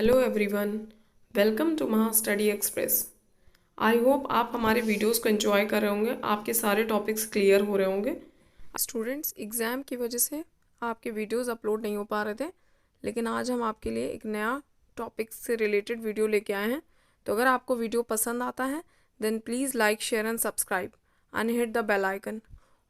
Hello everyone, welcome to महा study express. I hope आप हमारे वीडियोस को एंजॉय कर रहे होंगे, आपके सारे टॉपिक्स क्लियर हो रहे होंगे। स्टूडेंट्स, एग्ज़ाम की वजह से आपके वीडियोस अपलोड नहीं हो पा रहे थे, लेकिन आज हम आपके लिए एक नया टॉपिक से रिलेटेड वीडियो लेके आए हैं। तो अगर आपको वीडियो पसंद आता है then please like, share and subscribe and hit the bell icon.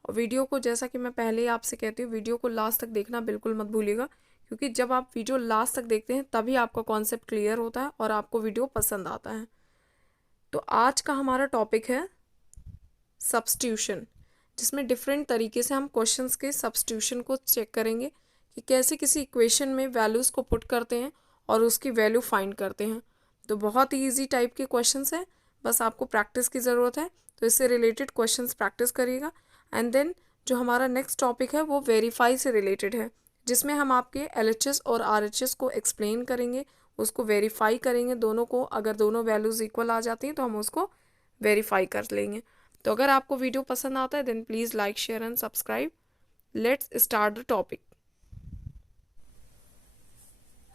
और वीडियो को, जैसा कि मैं पहले ही आपसे कहती हूँ, वीडियो को लास्ट तक देखना बिल्कुल मत भूलिएगा, क्योंकि जब आप वीडियो लास्ट तक देखते हैं तभी आपका कॉन्सेप्ट क्लियर होता है और आपको वीडियो पसंद आता है। तो आज का हमारा टॉपिक है सब्स्टिट्यूशन, जिसमें डिफरेंट तरीके से हम क्वेश्चंस के सब्स्टिट्यूशन को चेक करेंगे कि कैसे किसी इक्वेशन में वैल्यूज़ को पुट करते हैं और उसकी वैल्यू फाइंड करते हैं। तो बहुत ही ईजी टाइप के क्वेश्चंस हैं, बस आपको प्रैक्टिस की ज़रूरत है। तो इससे रिलेटेड क्वेश्चंस प्रैक्टिस करिएगा। एंड देन जो हमारा नेक्स्ट टॉपिक है वो वेरीफाई से रिलेटेड है, जिसमें हम आपके LHS और RHS को एक्सप्लेन करेंगे, उसको वेरीफाई करेंगे दोनों को। अगर दोनों वैल्यूज़ इक्वल आ जाती हैं तो हम उसको वेरीफाई कर लेंगे। तो अगर आपको वीडियो पसंद आता है then please like, share and subscribe. Let's start the topic.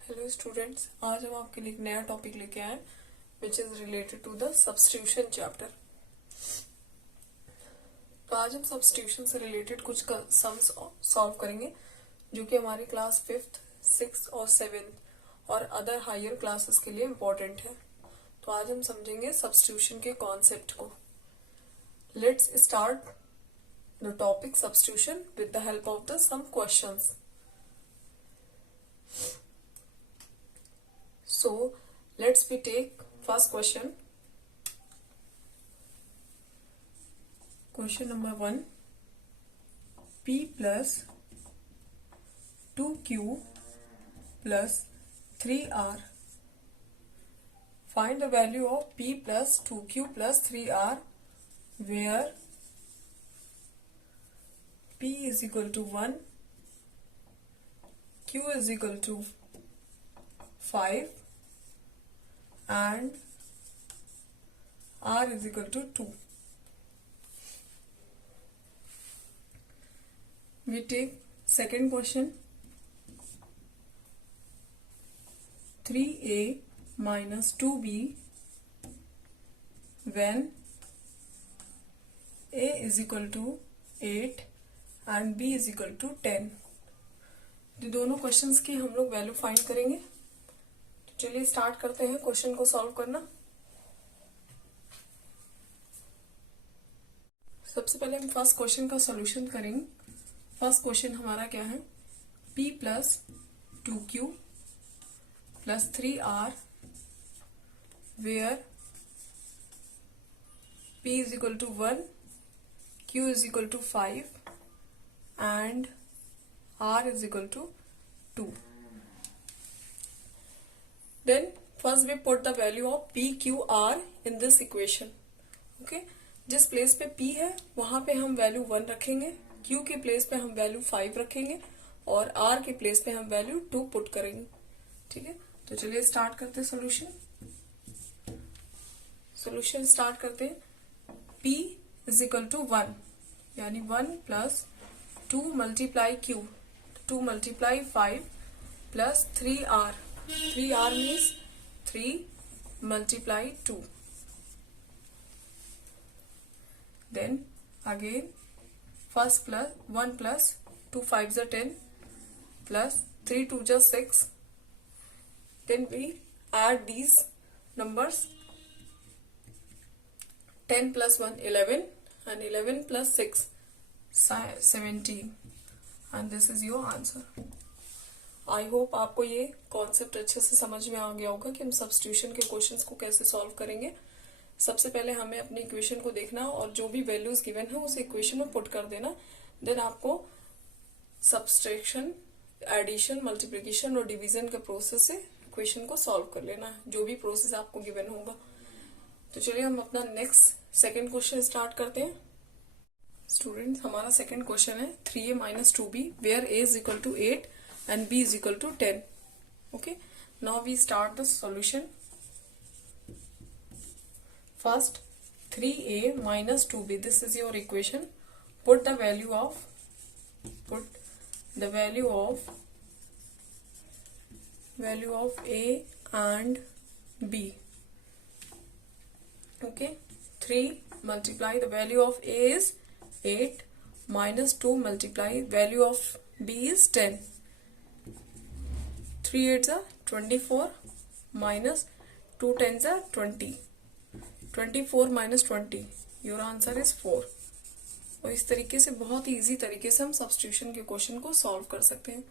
Hello students, आज हम आपके लिए एक नया टॉपिक लेके आए which is related to the substitution chapter. तो आज हम सब्स्टिट्यूशन से रिलेटेड कुछ सम्स सॉल्व करेंगे जो कि हमारी क्लास 5th, 6th और 7th और अदर हायर क्लासेस के लिए इम्पोर्टेंट है। तो आज हम समझेंगे सब्स्टिट्यूशन के कॉन्सेप्ट को। Let's start the topic substitution with the help of the some questions. So let's we take first question. Question number 1. P plus 2Q plus 3R. Find the value of P plus 2Q plus 3R where P is equal to 1, Q is equal to 5 and R is equal to 2. We take second question. 3A minus 2B when A is equal to 8 and B is equal to 10. ये दोनों questions की हम लोग value find करेंगे। चलिए start करते हैं question को सॉल्व करना। सबसे पहले हम फर्स्ट क्वेश्चन का सॉल्यूशन करेंगे। फर्स्ट क्वेश्चन हमारा क्या है? P plus 2Q plus 3R where P is equal to 1, Q is equal to 5 and R is equal to 2. Then first we put the value of P, Q, R in this equation. Okay? जिस place पे P है वहां पे हम value 1 रखेंगे, Q के place पे हम वैल्यू 5 रखेंगे और R के प्लेस पे हम वैल्यू 2 पुट करेंगे। ठीक है, तो चलिए स्टार्ट करते हैं सॉल्यूशन स्टार्ट करते हैं। P इज इक्वल टू 1 यानी 1 plus 2 multiply Q, 2 multiply 5 plus 3R, 3R means 3 multiply 2. Then again first plus 1 plus 2 5s are 10 plus 3 2s are 6. Then we add these numbers. 10 plus 1 11 and 11 plus 6 17 and this is your answer. I hope आपको ये concept अच्छे से समझ में आ गया होगा कि हम सब्स्टिट्यूशन के क्वेश्चंस को कैसे सॉल्व करेंगे। सबसे पहले हमें अपनी इक्वेशन को देखना और जो भी वैल्यूज गिवन है उस इक्वेशन में पुट कर देना। देन आपको सब्सट्रैक्शन, एडिशन, मल्टीप्लिकेशन और डिवीजन के प्रोसेस से इक्वेशन को सॉल्व कर लेना है, जो भी प्रोसेस आपको गिवन होगा। तो चलिए हम अपना नेक्स्ट सेकेंड क्वेश्चन स्टार्ट करते हैं। स्टूडेंट्स, हमारा सेकेंड क्वेश्चन है 3A minus 2B where A is equal to 8 and B is equal to 10. Okay, now we start the solution. First 3A minus 2B, this is your equation. Put the value of value of A and B. Okay, 3 multiply the value of A is 8 minus 2 multiply value of B is 10. 3 8s are 24 minus 2 10s are 20. 24 minus 20, your answer is 4. और इस तरीके से बहुत ही easy तरीके से हम substitution के question को सॉल्व कर सकते हैं.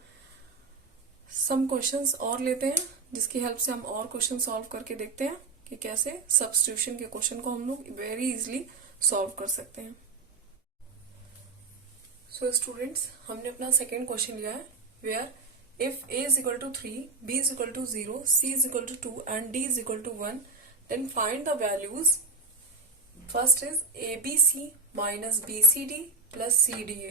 सम क्वेश्चंस और लेते हैं जिसकी हेल्प से हम और क्वेश्चन सॉल्व करके देखते हैं कि कैसे सब्स्टिट्यूशन के क्वेश्चन को हम लोग वेरी इजीली सॉल्व कर सकते हैं. सो स्टूडेंट्स, हमने अपना सेकेंड क्वेश्चन लिया है where if a is equal to 3, b is equal to 0, c is equal to 2 and d is equal to 1, then find the values. First is abc minus bcd plus cda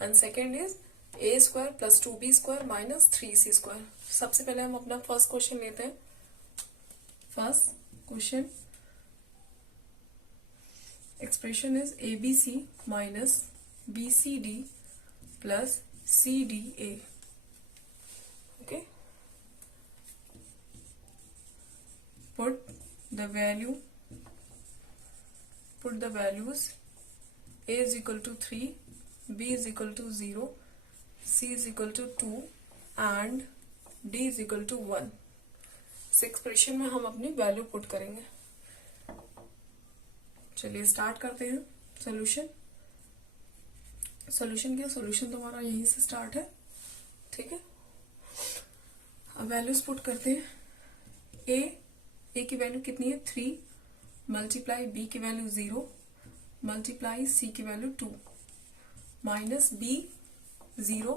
and second is a square plus 2b square minus 3c square. सबसे पहले हम अपना first question लेते हैं. First question expression is abc minus bcd plus cda. Okay, put the values a is equal to 3, b is equal to 0, c is equal to 2 and d is equal to 1. इस expression में हम अपनी value put करेंगे. चलिए start करते हैं. Solution क्या, solution तो हमारा यहीं से स्टार्ट है. ठीक है, अब वैल्यूज पुट करते हैं. ए की वैल्यू कितनी है 3 मल्टीप्लाई बी की वैल्यू 0 मल्टीप्लाई सी की value 2 minus b 0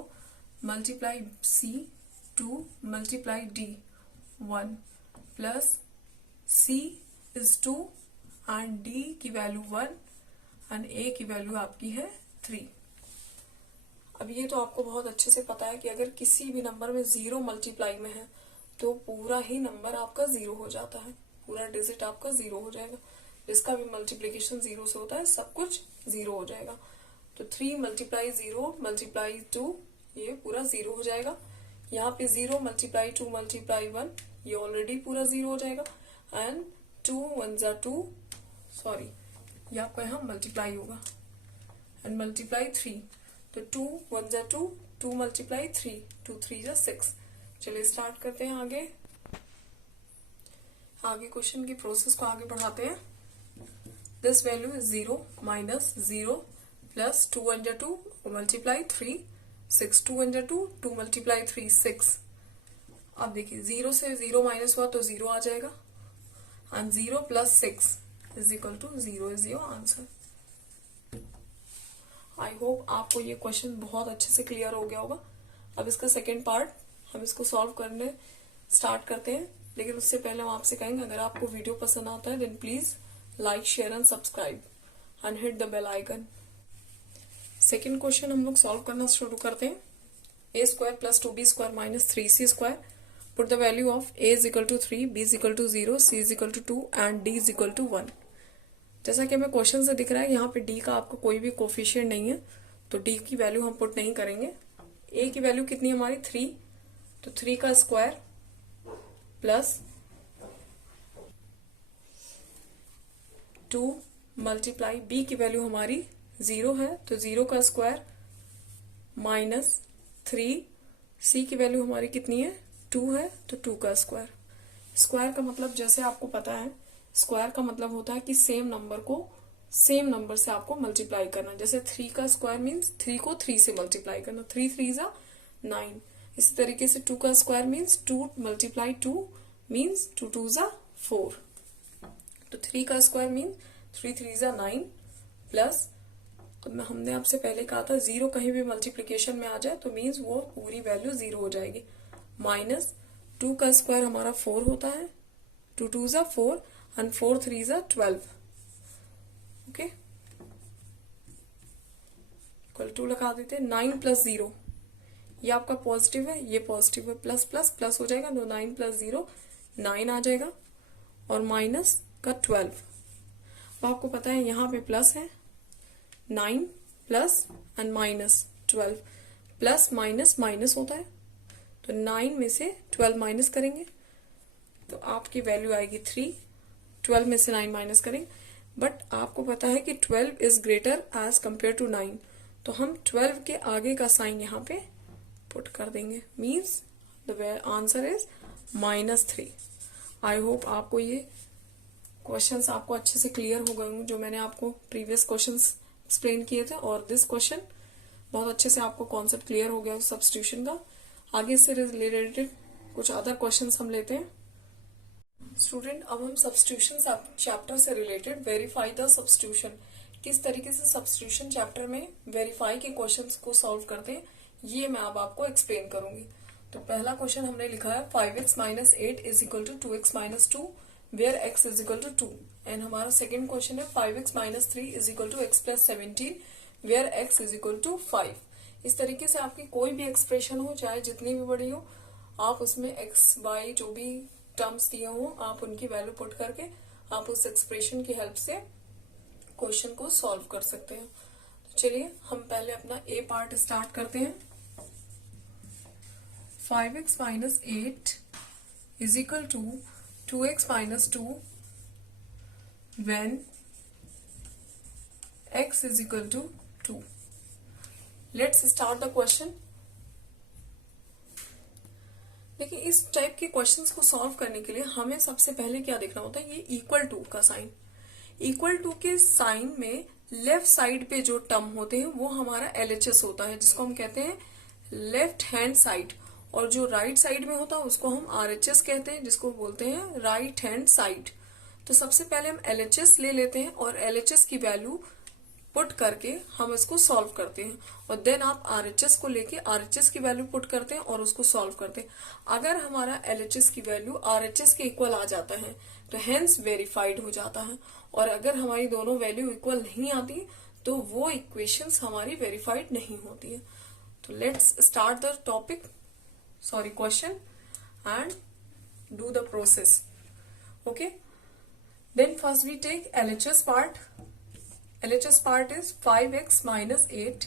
multiply c 2 multiply d 1 plus c is 2 and d की वैल्यू 1 एंड ए की वैल्यू आपकी है 3. अब ये तो आपको बहुत अच्छे से पता है कि अगर किसी भी नंबर में 0 मल्टीप्लाई में है तो पूरा ही नंबर आपका 0 हो जाता है, पूरा डिजिट आपका 0 हो जाएगा. जिसका भी मल्टीप्लीकेशन 0 से होता है सब कुछ 0 हो जाएगा. तो 3 मल्टीप्लाई 0 मल्टीप्लाई 2 ये पूरा 0 हो जाएगा. यहाँ पे 0 मल्टीप्लाई 2 मल्टीप्लाई 1 ये ऑलरेडी पूरा 0 हो जाएगा. एंड 2 1 जा 2, सॉरी ये आपका यहाँ मल्टीप्लाई होगा एंड मल्टीप्लाई 3. तो 2 1 जा 2, 2 मल्टीप्लाई 3, 2 3 जा 6. चलिए स्टार्ट करते हैं आगे क्वेश्चन की प्रोसेस को आगे बढ़ाते हैं. This value is 0 minus 0 plus 2 1 जा 2 मल्टीप्लाई 3 6, 2 1 जा 2, 2 मल्टीप्लाई 3 6. अब देखिए 0 से 0 माइनस हुआ तो 0 आ जाएगा and 0 plus 6 is equal to 0 is your answer. I hope आपको ये क्वेश्चन बहुत अच्छे से क्लियर हो गया होगा. अब इसका सेकेंड पार्ट हम इसको सॉल्व करने स्टार्ट करते हैं. लेकिन उससे पहले हम आपसे कहेंगे अगर आपको वीडियो पसंद आता है then please like share and subscribe and hit the bell icon. Second question हम लोग सॉल्व करना शुरू करते हैं. A square plus 2b square minus 3c square. Put the value of a is equal to 3, b is equal to 0, c is equal to 2 and d is equal to 1. जैसा कि हमें question से दिख रहा है यहाँ पे d का आपको कोई भी कोफिशिएंट नहीं है तो d की वैल्यू हम पुट नहीं करेंगे. a की वैल्यू कितनी है हमारी 3, तो 3 का स्क्वायर प्लस 2 मल्टीप्लाई b की वैल्यू हमारी 0 है तो 0 का स्क्वायर माइनस 3, c की वैल्यू हमारी कितनी है 2 है तो 2 का स्क्वायर. स्क्वायर का मतलब जैसे आपको पता है स्क्वायर का मतलब होता है कि सेम नंबर को सेम नंबर से आपको मल्टीप्लाई करना. जैसे 3 का स्क्वायर मीन्स 3 को 3 से मल्टीप्लाई करना. 3 3 जा 9. इसी तरीके से 2 का स्क्वायर मीन्स 2 मल्टीप्लाई 2 मीन्स 2 2 जा 4. तो 3 का स्क्वायर मीन्स 3 3 जा 9 प्लस अब हमने आपसे पहले कहा था 0 कहीं भी मल्टीप्लीकेशन में आ जाए तो मीन्स वो पूरी वैल्यू 0 हो जाएगी. माइनस 2 का स्क्वायर हमारा 4 होता है, 2 2 जा 4 एंड 4 3 जा 12. ओके, इक्वल टू लगा देते हैं. 9 प्लस 0 ये आपका पॉजिटिव है, ये पॉजिटिव है, प्लस प्लस प्लस हो जाएगा तो 9 प्लस 0 9 आ जाएगा और माइनस का 12. अब आपको पता है यहाँ पे प्लस है 9 plus and minus 12. Plus minus minus होता है तो 9 में से 12 माइनस करेंगे तो आपकी वैल्यू आएगी 3। 12 में से 9 माइनस करेंगे, बट आपको पता है कि 12 is greater as compare to 9, तो हम 12 के आगे का साइन यहाँ पे पुट कर देंगे, means the answer is -3। I hope आपको ये क्वेश्चंस आपको अच्छे से क्लियर हो गए होंगे, जो मैंने आपको प्रीवियस क्वेश्चंस एक्सप्लेन किए थे, और दिस क्वेश्चन बहुत अच्छे से आपको कॉन्सेप्ट क्लियर हो गया सब्स्टिट्यूशन का। आगे से रिलेटेड कुछ अदर क्वेश्चंस हम लेते हैं। स्टूडेंट, अब हम सब्स्टिट्यूशन चैप्टर से रिलेटेड वेरीफाई द सब्स्टिट्यूशन, किस तरीके से सब्स्टिट्यूशन चैप्टर में वेरीफाई के क्वेश्चंस को सॉल्व करते हैं, ये मैं अब आपको एक्सप्लेन करूंगी। तो पहला क्वेश्चन हमने लिखा है 5x - 8 is equal to 2x - 2 where x is equal to 2, and हमारा सेकेंड क्वेश्चन है 5x - 3 is equal to x + 17 where x is equal to 5। इस तरीके से आपकी कोई भी एक्सप्रेशन हो, चाहे जितनी भी बड़ी हो, आप उसमें x y जो भी टर्म्स दिए हो, आप उनकी वैल्यू पुट करके आप उस एक्सप्रेशन की हेल्प से क्वेश्चन को सॉल्व कर सकते हैं। तो चलिए हम पहले अपना ए पार्ट स्टार्ट करते हैं। 5x - 8 is equal to 2x - 2 when x is equal to 2। Let's start the question। देखिए, इस टाइप के क्वेश्चंस को सॉल्व करने के लिए हमें सबसे पहले क्या देखना होता है, ये इक्वल टू का साइन। इक्वल टू के साइन में लेफ्ट साइड पे जो टर्म होते हैं वो हमारा LHS होता है, जिसको हम कहते हैं लेफ्ट हैंड साइड, और जो राइट साइड में होता है उसको हम RHS कहते हैं, जिसको बोलते हैं राइट हैंड साइड। तो सबसे पहले हम LHS ले लेते हैं और LHS की वैल्यू पुट करके हम इसको सॉल्व करते हैं, और देन आप RHS को लेके RHS की वैल्यू पुट करते हैं और उसको सॉल्व करते हैं। अगर हमारा LHS की वैल्यू RHS के इक्वल आ जाता है तो हेंस वेरीफाइड हो जाता है, और अगर हमारी दोनों वैल्यू इक्वल नहीं आती तो वो इक्वेशंस हमारी वेरीफाइड नहीं होती है। तो let's start the topic, sorry question, and do the process. Okay, then first we take LHS part. LHS part is 5x - 8,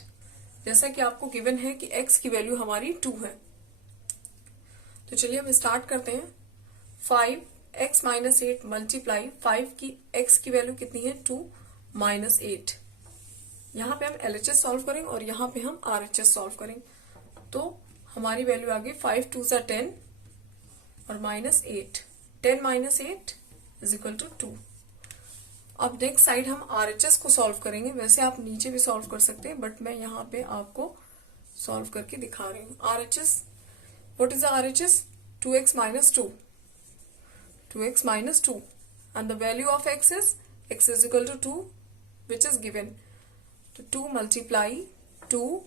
जैसा कि आपको गिवन है कि x की वैल्यू हमारी 2 है। तो चलिए हम स्टार्ट करते हैं। 5x - 8 मल्टीप्लाई 5 की x की वैल्यू कितनी है 2 - 8। यहाँ पे हम LHS सॉल्व करेंगे और यहाँ पे हम RHS सॉल्व करेंगे, तो हमारी वैल्यू आ गई 5 2 = 10 और -8। 10 - 8 इज इक्वल टू 2। अब नेक्स्ट साइड हम RHS को सॉल्व करेंगे। वैसे आप नीचे भी सॉल्व कर सकते हैं, बट मैं यहाँ पे आपको सॉल्व करके दिखा रही हूँ। RHS, what is RHS? 2x - 2, 2x - 2, and the value of x is equal to 2, which is given। तो 2 × 2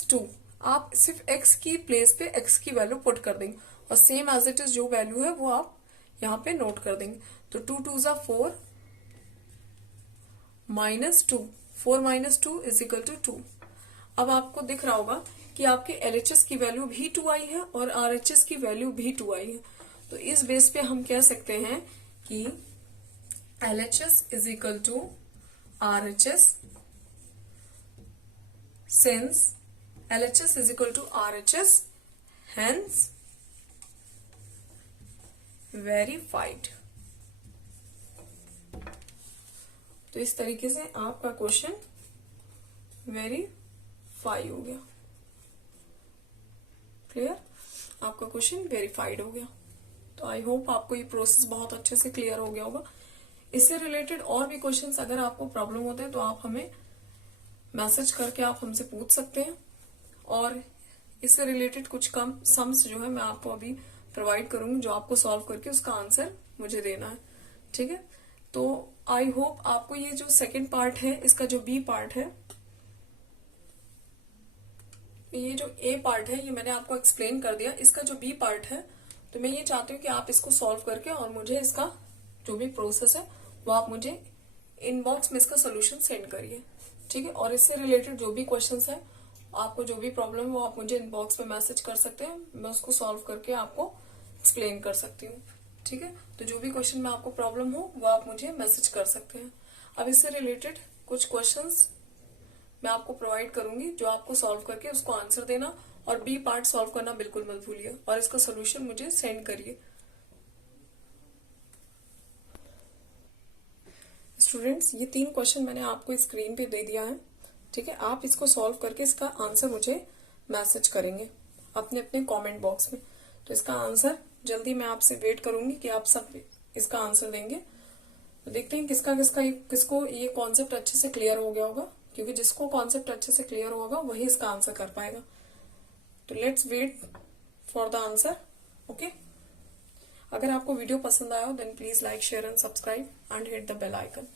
- 2, आप सिर्फ x की प्लेस पे x की वैल्यू पुट कर देंगे, और सेम एज इट इज जो वैल्यू है वो आप यहाँ पे नोट कर देंगे। तो 2 2 = 4 -2, 4 - 2 इज इक्वल टू 2। अब आपको दिख रहा होगा कि आपके LHS की वैल्यू भी 2 आई है और RHS की वैल्यू भी 2 आई है। तो इस बेस पे हम कह सकते हैं कि LHS is equal to RHS, since LHS is equal to RHS, hence verified। तो इस तरीके से आपका क्वेश्चन वेरीफाई हो गया। क्लियर? आपका क्वेश्चन वेरीफाइड हो गया। तो आई होप आपको ये प्रोसेस बहुत अच्छे से क्लियर हो गया होगा। इससे रिलेटेड और भी क्वेश्चंस अगर आपको प्रॉब्लम होते हैं तो आप हमें मैसेज करके आप हमसे पूछ सकते हैं, और इससे रिलेटेड कुछ कम सम्स जो है मैं आपको अभी प्रोवाइड करूंगी, जो आपको सॉल्व करके उसका आंसर मुझे देना है। ठीक है, तो आई होप आपको ये जो सेकंड पार्ट है, इसका जो बी पार्ट है, ये जो ए पार्ट है ये मैंने आपको एक्सप्लेन कर दिया। इसका जो बी पार्ट है, तो मैं ये चाहती हूँ कि आप इसको सॉल्व करके और मुझे इसका जो भी प्रोसेस है वो आप मुझे इनबॉक्स में इसका सोल्यूशन सेंड करिए। ठीक है, और इससे रिलेटेड जो भी क्वेश्चंस है, आपको जो भी प्रॉब्लम है वो आप मुझे इनबॉक्स में मैसेज कर सकते हैं, मैं उसको सॉल्व करके आपको एक्सप्लेन कर सकती हूँ। ठीक है, तो जो भी क्वेश्चन में आपको प्रॉब्लम हो वो आप मुझे मैसेज कर सकते हैं। अब इससे रिलेटेड कुछ क्वेश्चंस मैं आपको प्रोवाइड करूंगी, जो आपको सॉल्व करके उसको आंसर देना और बी पार्ट सॉल्व करना बिल्कुल मत भूलिए और इसका सोल्यूशन मुझे सेंड करिए। स्टूडेंट्स, ये 3 क्वेश्चन मैंने आपको स्क्रीन पे दे दिया है, ठीक है। आप इसको सॉल्व करके इसका आंसर मुझे मैसेज करेंगे अपने अपने कमेंट बॉक्स में। तो इसका आंसर जल्दी मैं आपसे वेट करूंगी कि आप सब इसका आंसर देंगे। तो देखते हैं किसको ये कॉन्सेप्ट अच्छे से क्लियर हो गया होगा, क्योंकि जिसको कॉन्सेप्ट अच्छे से क्लियर होगा वही इसका आंसर कर पाएगा। तो let's wait for the answer, okay. अगर आपको वीडियो पसंद आया हो then please like, share and subscribe and hit the bell icon.